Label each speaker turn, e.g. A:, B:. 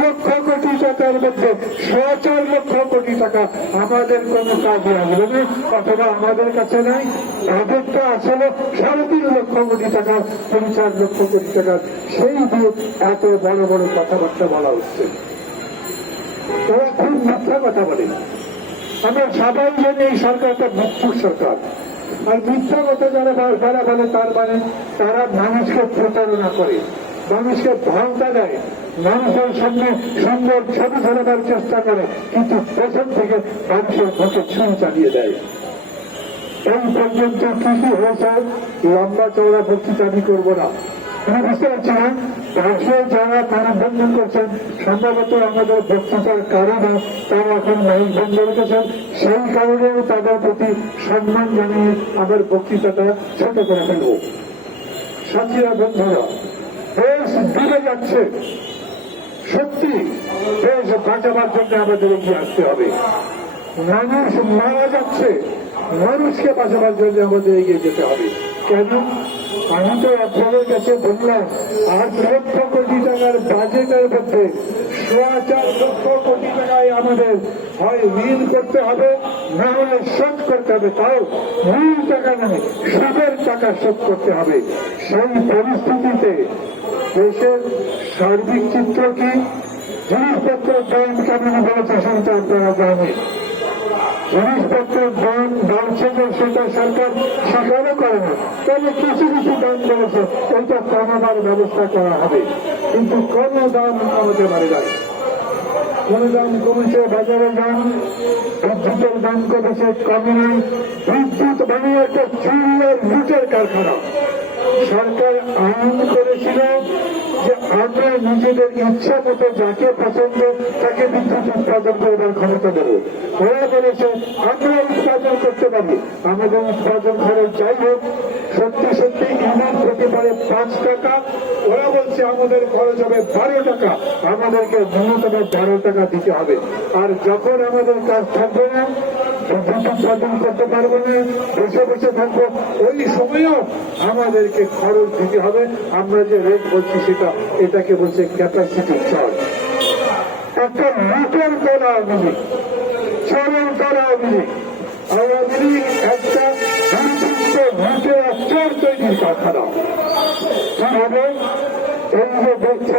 A: লক্ষ কোটি টাকার মধ্যে সোয়া লক্ষ কোটি টাকা আমাদের কোনো কাজে আসবে না, অথবা আমাদের কাছে নাই। তো আসলে সাড়ে তিন লক্ষ কোটি টাকা, তিন চার লক্ষ কোটি টাকা। সেই দিয়ে এত বড় বড় কথাবার্তা বলা হচ্ছে। ওরা খুব মিথ্যা কথা বলে। আমরা সবাই জানি এই সরকারটা মুখ্য সরকার। আর মিথ্যা কথা যারা যারা বলে তার মানে তারা মানুষকে প্রতারণা করে। মানুষকে ভাওতা দেয় মানুষের সামনে সুন্দর ছবি ধরাবার চেষ্টা করে, কিন্তু পেছন থেকে মানুষের মুখে ছুঁ চালিয়ে দেয়। এই পর্যন্ত কি কি হয়েছে, লম্বা চৌড়া বক্তৃতা আমি করব না। আমি বুঝতে পারছি না যারা মানববন্ধন করছেন, সম্ভবত আমাদের বক্তৃতার কারণে তারা এখন মাইক বন্ধ রেখেছেন, সেই কারণেও তাদের প্রতি সম্মান জানিয়ে আমার বক্তৃতাটা ছোট করে ফেলব। সাথীরা, বন্ধুরা দেশ ডুবে যাচ্ছে। সত্যি, দেশ বাঁচাবার জন্য আমাদের এগিয়ে আসতে হবে। মানুষ মারা যাচ্ছে, মানুষকে বাঁচাবার জন্য আমাদের এগিয়ে যেতে হবে। কেন? আমি তো আপনাদের কাছে বললাম আট লক্ষ কোটি টাকার বাজেটের মধ্যে সোয়া চার লক্ষ কোটি টাকায় আমাদের হয় ঋণ করতে হবে, না হলে শোধ করতে হবে। তাও ঋণ টাকা নয় সুদের টাকা শোধ করতে হবে। সেই পরিস্থিতিতে দেশের সার্বিক চিত্র কি জিনিসপত্রের দাম কেমন বলেছে সেটা আপনারা জানেন জিনিসপত্রের দাম বাড়ছে যে সেটা সরকার স্বীকারও করে না। তবে কিছু কিছু দাম বেড়েছে এইটা কমাবার ব্যবস্থা করা হবে। কিন্তু কোন দাম কমাতে পারে না। কোন দাম কমেছে বাজারের দাম বিদ্যুতের দাম কমেছে, কমে নাই। বিদ্যুৎ মানে একটা চুরি আর লুটের কারখানা। সরকার আইন করেছিল যে আমরা নিজেদের ইচ্ছা মতো যাকে পছন্দ, তাকে বিদ্যুৎ উৎপাদন করবার ক্ষমতা দেবো। ওরা বলেছে, আমরা উৎপাদন করতে পারি। আমাদের উৎপাদন খরচ যাই হোক, সত্যি সত্যি ইউনিট হতে পারে পাঁচ টাকা। ওরা বলছে, আমাদের খরচ হবে বারো টাকা। আমাদেরকে ন্যূনতম বারো টাকা দিতে হবে। আর যখন আমাদের কাজ থাকবে না উৎপাদন করতে পারব না, বসে বসে থাকব। ওই সময়ও আমাদেরকে খরচ দিতে হবে। আমরা যে রেট বলছি সেটা, এটাকে বলছে ক্যাপাসিটি চার্জ একটা লুটের করা আওয়ামী চরম করা আওয়ামী আওয়ামী একটা দুর্বৃত্ত কারখানা। এই যে দেখছে